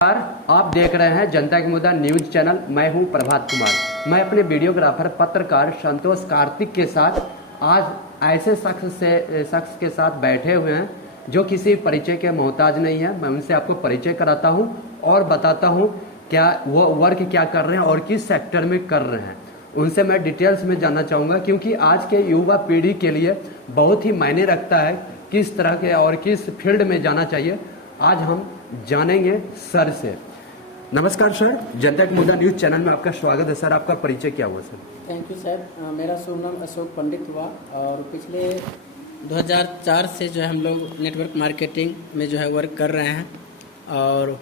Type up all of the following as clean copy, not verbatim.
नमस्कार, आप देख रहे हैं जनता का मुद्दा न्यूज चैनल। मैं हूं प्रभात कुमार। मैं अपने वीडियोग्राफर पत्रकार संतोष कार्तिक के साथ आज ऐसे शख्स के साथ बैठे हुए हैं जो किसी परिचय के मोहताज नहीं है। मैं उनसे आपको परिचय कराता हूं और बताता हूं क्या वो वर्क क्या कर रहे हैं और किस सेक्टर में कर रहे हैं। उनसे मैं डिटेल्स में जानना चाहूँगा, क्योंकि आज के युवा पीढ़ी के लिए बहुत ही मायने रखता है किस तरह के और किस फील्ड में जाना चाहिए। आज हम जानेंगे सर से। नमस्कार सर, जनता का मुद्दा न्यूज चैनल में आपका स्वागत है। सर, आपका परिचय क्या हुआ सर? Thank you sir. मेरा शुभ नाम अशोक पंडित हुआ और पिछले 2004 से जो है हम लोग नेटवर्क मार्केटिंग में जो है वर्क कर रहे हैं। और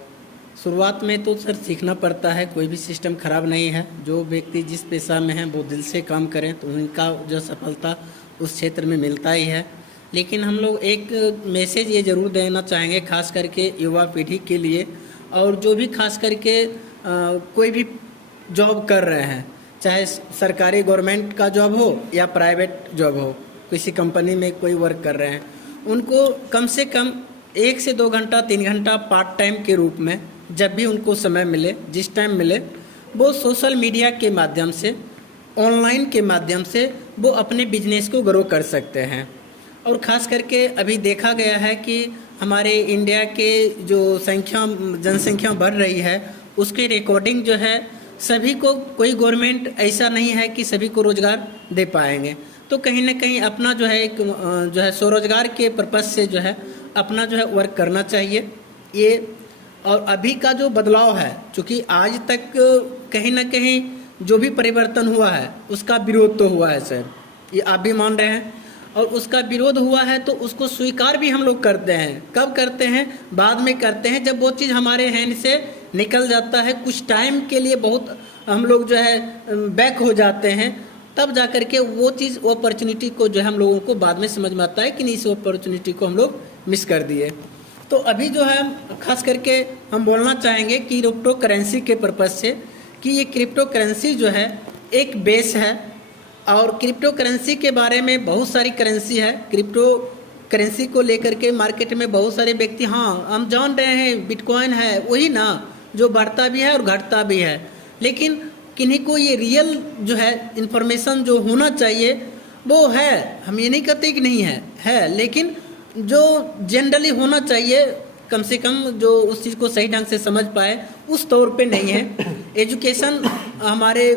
शुरुआत में तो सर सीखना पड़ता है, कोई भी सिस्टम ख़राब नहीं है। जो व्यक्ति जिस पेशा में है वो दिल से काम करें तो उनका जो सफलता उस क्षेत्र में मिलता ही है। लेकिन हम लोग एक मैसेज ये ज़रूर देना चाहेंगे, खास करके युवा पीढ़ी के लिए, और जो भी खास करके कोई भी जॉब कर रहे हैं, चाहे सरकारी गवर्नमेंट का जॉब हो या प्राइवेट जॉब हो, किसी कंपनी में कोई वर्क कर रहे हैं, उनको कम से कम 1 से 2 घंटा 3 घंटा पार्ट टाइम के रूप में जब भी उनको समय मिले, जिस टाइम मिले, वो सोशल मीडिया के माध्यम से, ऑनलाइन के माध्यम से वो अपने बिजनेस को ग्रो कर सकते हैं। और ख़ास करके अभी देखा गया है कि हमारे इंडिया के जो जनसंख्या बढ़ रही है, उसके रिकॉर्डिंग जो है सभी को, कोई गवर्नमेंट ऐसा नहीं है कि सभी को रोज़गार दे पाएंगे। तो कहीं ना कहीं अपना जो है एक जो है स्वरोजगार के पर्पज़ से जो है अपना जो है वर्क करना चाहिए ये। और अभी का जो बदलाव है, चूँकि आज तक कहीं ना कहीं जो भी परिवर्तन हुआ है उसका विरोध तो हुआ है सर, ये आप भी मान रहे हैं। और उसका विरोध हुआ है तो उसको स्वीकार भी हम लोग करते हैं। कब करते हैं? बाद में करते हैं, जब वो चीज़ हमारे हैंड से निकल जाता है, कुछ टाइम के लिए बहुत हम लोग जो है बैक हो जाते हैं, तब जा कर के वो चीज़, वो अपॉर्चुनिटी को जो है हम लोगों को बाद में समझ में आता है कि नहीं, इस अपॉर्चुनिटी को हम लोग मिस कर दिए। तो अभी जो है खास करके हम बोलना चाहेंगे कि क्रिप्टो करेंसी के पर्पज़ से, कि ये क्रिप्टो करेंसी जो है एक बेस है। और क्रिप्टो करेंसी के बारे में बहुत सारी करेंसी है। क्रिप्टो करेंसी को लेकर के मार्केट में बहुत सारे व्यक्ति, हाँ हम जान रहे हैं बिटकॉइन है वही ना, जो बढ़ता भी है और घटता भी है। लेकिन किन्हीं को ये रियल जो है इन्फॉर्मेशन जो होना चाहिए वो है, हम ये नहीं कहते कि नहीं है, लेकिन जो जनरली होना चाहिए, कम से कम जो उस चीज़ को सही ढंग से समझ पाए, उस तौर पे नहीं है। एजुकेशन हमारे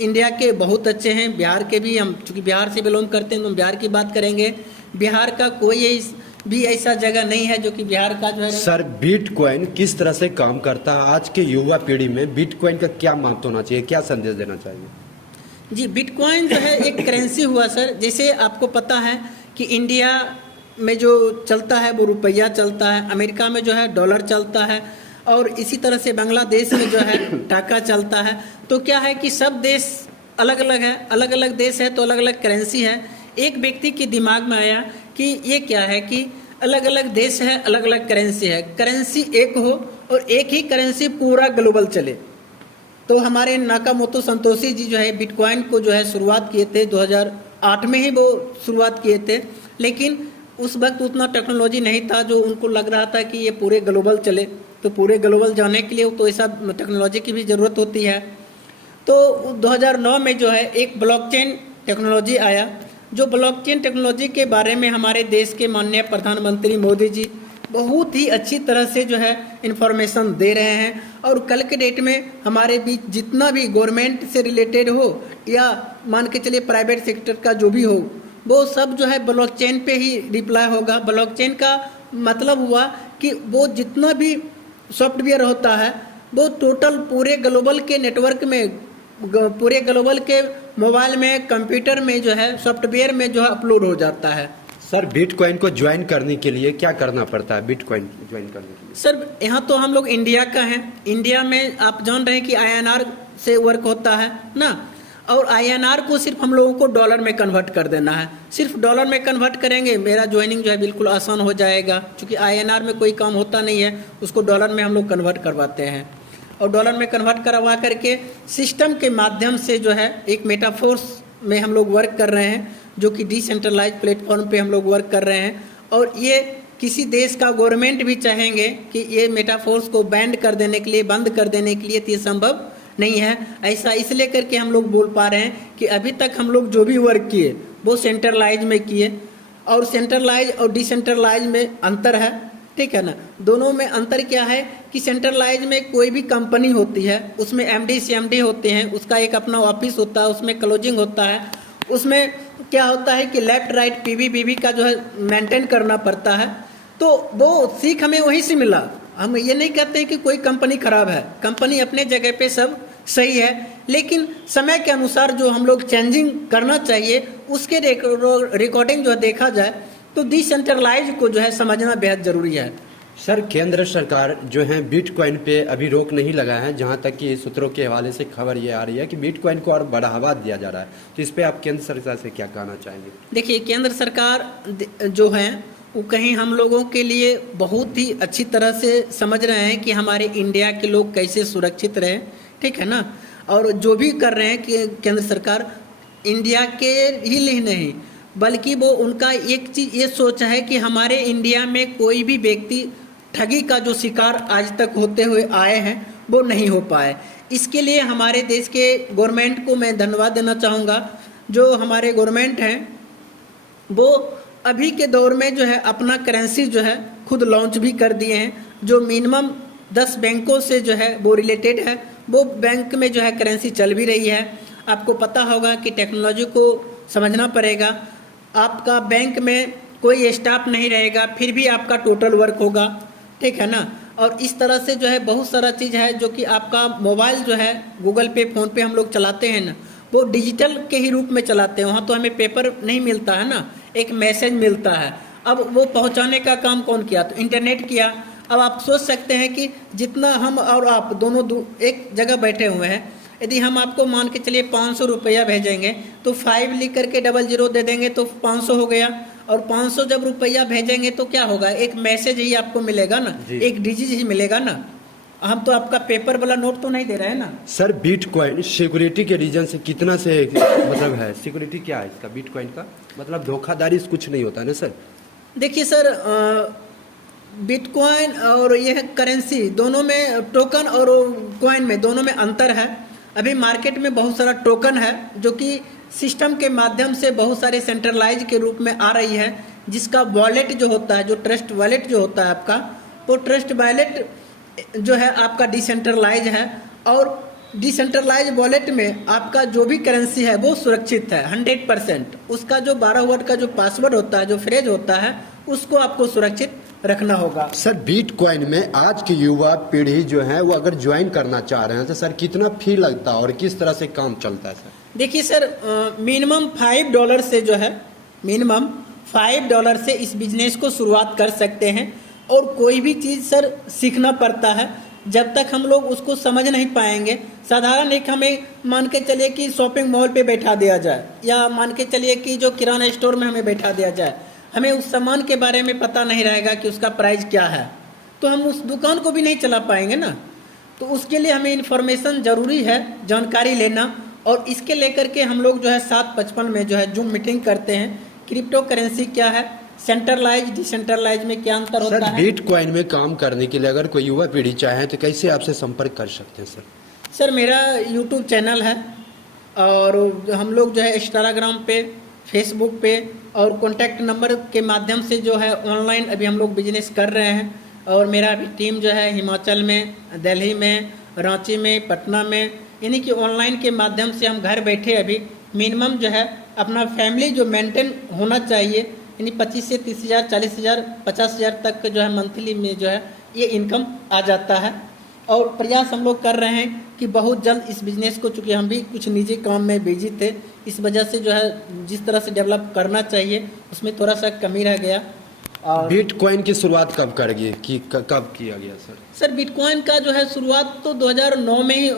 इंडिया के बहुत अच्छे हैं, बिहार के भी, हम चूँकि बिहार से बिलोंग करते हैं तो हम बिहार की बात करेंगे। बिहार का कोई भी ऐसा जगह नहीं है जो कि बिहार का जो है। सर, बिटकॉइन किस तरह से काम करता है? आज के युवा पीढ़ी में बिटकॉइन का क्या महत्व होना चाहिए, क्या संदेश देना चाहिए? जी, बिटकॉइन जो है एक करेंसी हुआ सर। जैसे आपको पता है कि इंडिया में जो चलता है वो रुपया चलता है, अमेरिका में जो है डॉलर चलता है, और इसी तरह से बांग्लादेश में जो है टाका चलता है। तो क्या है कि सब देश अलग अलग है, अलग अलग देश है तो अलग अलग करेंसी है। एक व्यक्ति के दिमाग में आया कि ये क्या है कि अलग अलग देश है, अलग अलग करेंसी है, करेंसी एक हो और एक ही करेंसी पूरा ग्लोबल चले। तो हमारे नाकामोतो संतोषी जी जो है बिटकॉइन को जो है शुरुआत किए थे, 2008 में ही वो शुरुआत किए थे। लेकिन उस वक्त उतना टेक्नोलॉजी नहीं था जो उनको लग रहा था कि ये पूरे ग्लोबल चले। तो पूरे ग्लोबल जाने के लिए तो ऐसा टेक्नोलॉजी की भी ज़रूरत होती है। तो 2009 में जो है एक ब्लॉकचेन टेक्नोलॉजी आया, जो ब्लॉकचेन टेक्नोलॉजी के बारे में हमारे देश के माननीय प्रधानमंत्री मोदी जी बहुत ही अच्छी तरह से जो है इन्फॉर्मेशन दे रहे हैं। और कल के डेट में हमारे बीच जितना भी गवर्नमेंट से रिलेटेड हो या मान के चलिए प्राइवेट सेक्टर का जो भी हो, वो सब जो है ब्लॉकचेन पे ही रिप्लाई होगा। ब्लॉकचेन का मतलब हुआ कि वो जितना भी सॉफ्टवेयर होता है वो टोटल पूरे ग्लोबल के नेटवर्क में, पूरे ग्लोबल के मोबाइल में, कंप्यूटर में जो है सॉफ्टवेयर में जो है अपलोड हो जाता है। सर, बिटकॉइन को ज्वाइन करने के लिए क्या करना पड़ता है? बिटकॉइन ज्वाइन करने के लिए सर, यहाँ तो हम लोग इंडिया का हैं। इंडिया में आप जान रहे हैं कि INR से वर्क होता है ना, और INR को सिर्फ हम लोगों को डॉलर में कन्वर्ट कर देना है। सिर्फ डॉलर में कन्वर्ट करेंगे, मेरा ज्वाइनिंग जो है बिल्कुल आसान हो जाएगा, क्योंकि INR में कोई काम होता नहीं है, उसको डॉलर में हम लोग कन्वर्ट करवाते हैं। और डॉलर में कन्वर्ट करवा करके सिस्टम के माध्यम से जो है एक मेटाफोर्स में हम लोग वर्क कर रहे हैं, जो कि डिसेंट्रलाइज प्लेटफॉर्म पे हम लोग वर्क कर रहे हैं। और ये किसी देश का गवर्नमेंट भी चाहेंगे कि ये मेटाफोर्स को बैंड कर देने के लिए, बंद कर देने के लिए, तो ये संभव नहीं है। ऐसा इसलिए करके हम लोग बोल पा रहे हैं कि अभी तक हम लोग जो भी वर्क किए वो सेंट्रलाइज में किए, और सेंट्रलाइज और डिसेंट्रलाइज में अंतर है, ठीक है ना। दोनों में अंतर क्या है कि सेंट्रलाइज में कोई भी कंपनी होती है, उसमें एमडी सीएमडी होते हैं, उसका एक अपना ऑफिस होता है, उसमें क्लोजिंग होता है, उसमें क्या होता है कि लेफ्ट राइट पीवी का जो है मेंटेन करना पड़ता है। तो वो सीख हमें वहीं से मिला। हम ये नहीं कहते कि कोई कंपनी खराब है, कंपनी अपने जगह पे सब सही है, लेकिन समय के अनुसार जो हम लोग चेंजिंग करना चाहिए उसके रिकॉर्डिंग जो है देखा जाए तो डिसेंट्रलाइज को जो है समझना बेहद जरूरी है। सर केंद्र सरकार जो है बिटकॉइन पे अभी रोक नहीं लगा है, जहां तक कि सूत्रों के हवाले से खबर ये आ रही है कि बिटकॉइन को और बढ़ावा दिया जा रहा है, तो इस पे आप केंद्र सरकार से क्या कहना चाहेंगे? देखिए, केंद्र सरकार जो है वो कहीं हम लोगों के लिए बहुत ही अच्छी तरह से समझ रहे हैं कि हमारे इंडिया के लोग कैसे सुरक्षित रहें, ठीक है ना। और जो भी कर रहे हैं कि केंद्र सरकार इंडिया के ही लिए नहीं, बल्कि वो उनका एक चीज़ ये सोचा है कि हमारे इंडिया में कोई भी व्यक्ति ठगी का जो शिकार आज तक होते हुए आए हैं वो नहीं हो पाए। इसके लिए हमारे देश के गवर्नमेंट को मैं धन्यवाद देना चाहूँगा। जो हमारे गवर्नमेंट हैं वो अभी के दौर में जो है अपना करेंसी जो है खुद लॉन्च भी कर दिए हैं, जो मिनिमम 10 बैंकों से जो है वो रिलेटेड है, वो बैंक में जो है करेंसी चल भी रही है। आपको पता होगा कि टेक्नोलॉजी को समझना पड़ेगा। आपका बैंक में कोई स्टाफ नहीं रहेगा, फिर भी आपका टोटल वर्क होगा, ठीक है ना। और इस तरह से जो है बहुत सारा चीज़ है जो कि आपका मोबाइल जो है गूगल पे, फ़ोन पे हम लोग चलाते हैं ना, वो डिजिटल के ही रूप में चलाते हैं। वहाँ तो हमें पेपर नहीं मिलता है ना, एक मैसेज मिलता है। अब वो पहुँचाने का काम कौन किया? तो इंटरनेट किया। अब आप सोच सकते हैं कि जितना हम और आप दोनों एक जगह बैठे हुए हैं, यदि हम आपको मान के चलिए 500 रुपया भेजेंगे तो 5 लिख करके 00 दे देंगे तो 500 हो गया। और 500 जब रुपया भेजेंगे तो क्या होगा? एक मैसेज ही आपको मिलेगा ना, एक डिजिट ही मिलेगा ना। हम तो आपका पेपर वाला नोट तो नहीं दे रहे हैं ना। सर बिटकॉइन सिक्योरिटी के रीजन से कितना से मतलब है, सिक्योरिटी क्या है इसका बिटकॉइन का? मतलब धोखाधड़ी कुछ नहीं होता है ना सर? देखिए सर, बिटकॉइन और यह करेंसी दोनों में, टोकन और कॉइन में दोनों में अंतर है। अभी मार्केट में बहुत सारा टोकन है जो कि सिस्टम के माध्यम से बहुत सारे सेंट्रलाइज के रूप में आ रही है, जिसका वॉलेट जो होता है, जो ट्रस्ट वॉलेट जो होता है आपका, वो ट्रस्ट वॉलेट जो है आपका डिसेंट्रलाइज है। और डिसेंट्रलाइज वॉलेट में आपका जो भी करेंसी है वो सुरक्षित है 100%। उसका जो 12 वर्ड का जो पासवर्ड होता है, जो फ्रेज होता है, उसको आपको सुरक्षित रखना होगा। सर बिटकॉइन में आज की युवा पीढ़ी जो है वो अगर ज्वाइन करना चाह रहे हैं तो सर कितना फी लगता है और किस तरह से काम चलता है सर? देखिए सर, मिनिमम $5 से जो है, मिनिमम $5 से इस बिजनेस को शुरुआत कर सकते हैं। और कोई भी चीज़ सर सीखना पड़ता है, जब तक हम लोग उसको समझ नहीं पाएंगे। साधारण एक हमें मान के चलिए कि शॉपिंग मॉल पे बैठा दिया जाए, या मान के चलिए कि जो किराना स्टोर में हमें बैठा दिया जाए, हमें उस सामान के बारे में पता नहीं रहेगा कि उसका प्राइस क्या है, तो हम उस दुकान को भी नहीं चला पाएंगे ना। तो उसके लिए हमें इन्फॉर्मेशन ज़रूरी है, जानकारी लेना। और इसके लेकर के हम लोग जो है 755 में जो है जूम मीटिंग करते हैं। क्रिप्टो करेंसी क्या है, सेंट्रलाइज डिसेंट्रलाइज में क्या अंतर होता है। बिटकॉइन में काम करने के लिए अगर कोई युवा पीढ़ी चाहे तो कैसे आपसे संपर्क कर सकते हैं सर? सर मेरा यूट्यूब चैनल है, और हम लोग जो है इंस्टाग्राम पे, फेसबुक पे, और कॉन्टैक्ट नंबर के माध्यम से जो है ऑनलाइन अभी हम लोग बिजनेस कर रहे हैं। और मेरा अभी टीम जो है हिमाचल में, दिल्ली में, रांची में, पटना में, यानी कि ऑनलाइन के माध्यम से हम घर बैठे अभी मिनिमम जो है अपना फैमिली जो मेंटेन होना चाहिए, यानी 25 से 30,000, 40,000, 50,000 तक जो है मंथली में जो है ये इनकम आ जाता है। और प्रयास हम लोग कर रहे हैं कि बहुत जल्द इस बिज़नेस को, चूँकि हम भी कुछ निजी काम में बिजी थे, इस वजह से जो है जिस तरह से डेवलप करना चाहिए उसमें थोड़ा सा कमी रह गया। और बिटकॉइन की शुरुआत कब करेगी कि कब किया गया सर? सर बिटकॉइन का जो है शुरुआत तो 2009 में ही,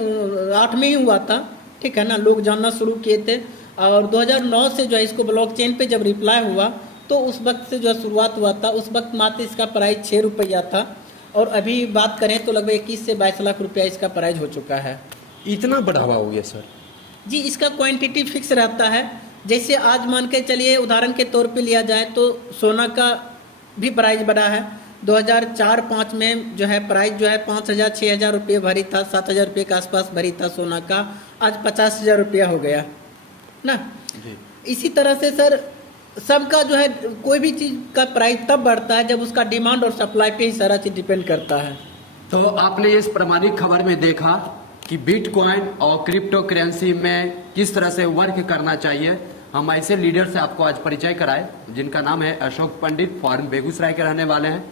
8 में ही हुआ था, ठीक है ना। लोग जानना शुरू किए थे, और 2009 से जो है इसको ब्लॉकचेन पे जब रिप्लाई हुआ तो उस वक्त से जो शुरुआत हुआ था। उस वक्त मात्र इसका प्राइस 6 रुपया था, और अभी बात करें तो लगभग 21 से 22 लाख रुपया इसका प्राइस हो चुका है। इतना बढ़ावा हो गया सर? जी, इसका क्वांटिटी फिक्स रहता है। जैसे आज मान के चलिए, उदाहरण के तौर पे लिया जाए तो सोना का भी प्राइस बढ़ा है। 2004-05 में जो है प्राइस जो है 5,000-6,000 रुपये भरी था, 7,000 रुपये के आसपास भरी था सोना का, आज 50,000 रुपया हो गया ना। जी। इसी तरह से सर सबका जो है कोई भी चीज़ का प्राइस तब बढ़ता है जब उसका डिमांड और सप्लाई पे ही सारा चीज़ डिपेंड करता है। तो आपने इस प्रमाणिक खबर में देखा कि बिटकॉइन और क्रिप्टो करेंसी में किस तरह से वर्क करना चाहिए। हम ऐसे लीडर से आपको आज परिचय कराए जिनका नाम है अशोक पंडित, फॉर्म बेगूसराय के रहने वाले हैं।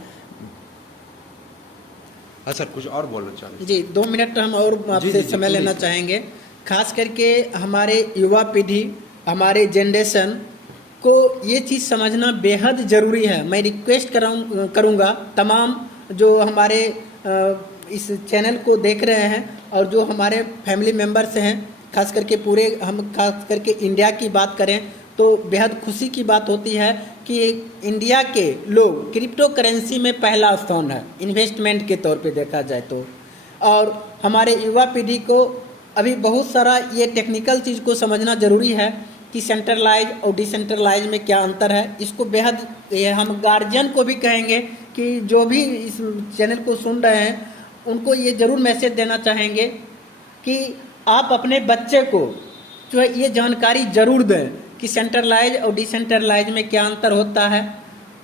सर कुछ और बोलना चाहेंगे? जी 2 मिनट हम और आपसे समय लेना चाहेंगे। खास करके हमारे युवा पीढ़ी, हमारे जनरेशन को ये चीज़ समझना बेहद ज़रूरी है। मैं रिक्वेस्ट करूँगा तमाम जो हमारे इस चैनल को देख रहे हैं और जो हमारे फैमिली मेम्बर्स हैं, खास करके खास करके इंडिया की बात करें तो बेहद खुशी की बात होती है कि इंडिया के लोग क्रिप्टो करेंसी में पहला स्थान है इन्वेस्टमेंट के तौर पे देखा जाए तो। और हमारे युवा पीढ़ी को अभी बहुत सारा ये टेक्निकल चीज़ को समझना ज़रूरी है कि सेंट्रलाइज और डिसेंट्रलाइज में क्या अंतर है। इसको बेहद हम गार्जियन को भी कहेंगे कि जो भी इस चैनल को सुन रहे हैं उनको ये ज़रूर मैसेज देना चाहेंगे कि आप अपने बच्चे को जो है ये जानकारी ज़रूर दें कि सेंट्रलाइज और डिसेंट्रलाइज में क्या अंतर होता है,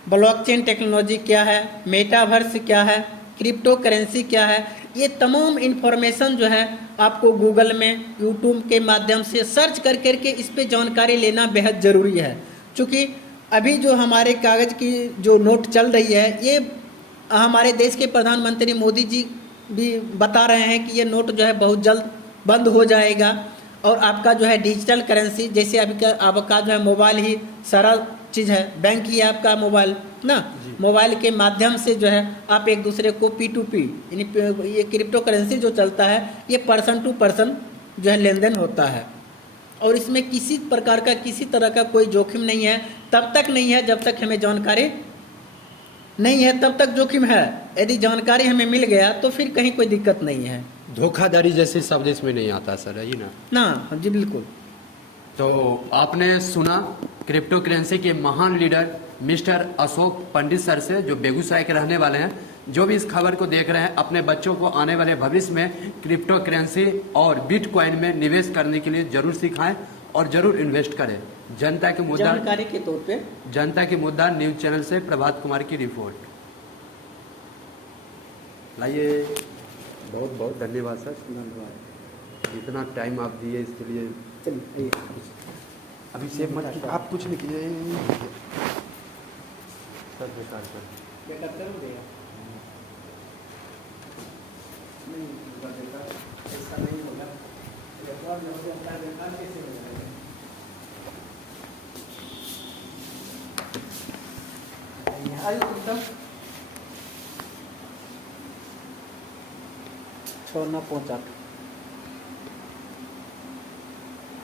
ब्लॉकचेन टेक्नोलॉजी क्या है, मेटावर्स क्या है, क्रिप्टो करेंसी क्या है। ये तमाम इन्फॉर्मेशन जो है आपको गूगल में, यूट्यूब के माध्यम से सर्च कर करके इस पे जानकारी लेना बेहद ज़रूरी है। क्योंकि अभी जो हमारे कागज़ की जो नोट चल रही है ये हमारे देश के प्रधानमंत्री मोदी जी भी बता रहे हैं कि ये नोट जो है बहुत जल्द बंद हो जाएगा और आपका जो है डिजिटल करेंसी, जैसे आपका जो है मोबाइल ही सारा चीज़ है, बैंक ही आपका मोबाइल ना, मोबाइल के माध्यम से जो है आप एक दूसरे को P2P यानी ये क्रिप्टो करेंसी जो चलता है ये पर्सन टू पर्सन जो है लेन देन होता है और इसमें किसी प्रकार का किसी तरह का कोई जोखिम नहीं है। तब तक नहीं है जब तक हमें जानकारी नहीं है, तब तक जोखिम है। यदि जानकारी हमें मिल गया तो फिर कहीं कोई दिक्कत नहीं है। धोखाधड़ी जैसे शब्द इसमें नहीं आता सर, है ना? जी बिल्कुल। तो आपने सुना क्रिप्टो करेंसी के महान leader mister Ashok Pandit sir से, जो बेगूसराय के रहने वाले हैं। जो भी इस खबर को देख रहे हैं अपने बच्चों को आने वाले भविष्य में क्रिप्टो करेंसी और बिटकॉइन में निवेश करने के लिए जरूर सिखाएं और जरूर इन्वेस्ट करें। जनता के मुद्दा जानकारी के तौर पे जनता के मुद्दा न्यूज चैनल से प्रभात कुमार की रिपोर्ट। लाइए, बहुत बहुत धन्यवाद सर, धन्यवाद, इतना टाइम आप दिए इसके लिए। चलिए अभी सेव मत कीजिए, आप कुछ नहीं कीजिए सर, बेकार कर ऐसा नहीं होगा, कैसे होगा? छोड़ना पहुंचा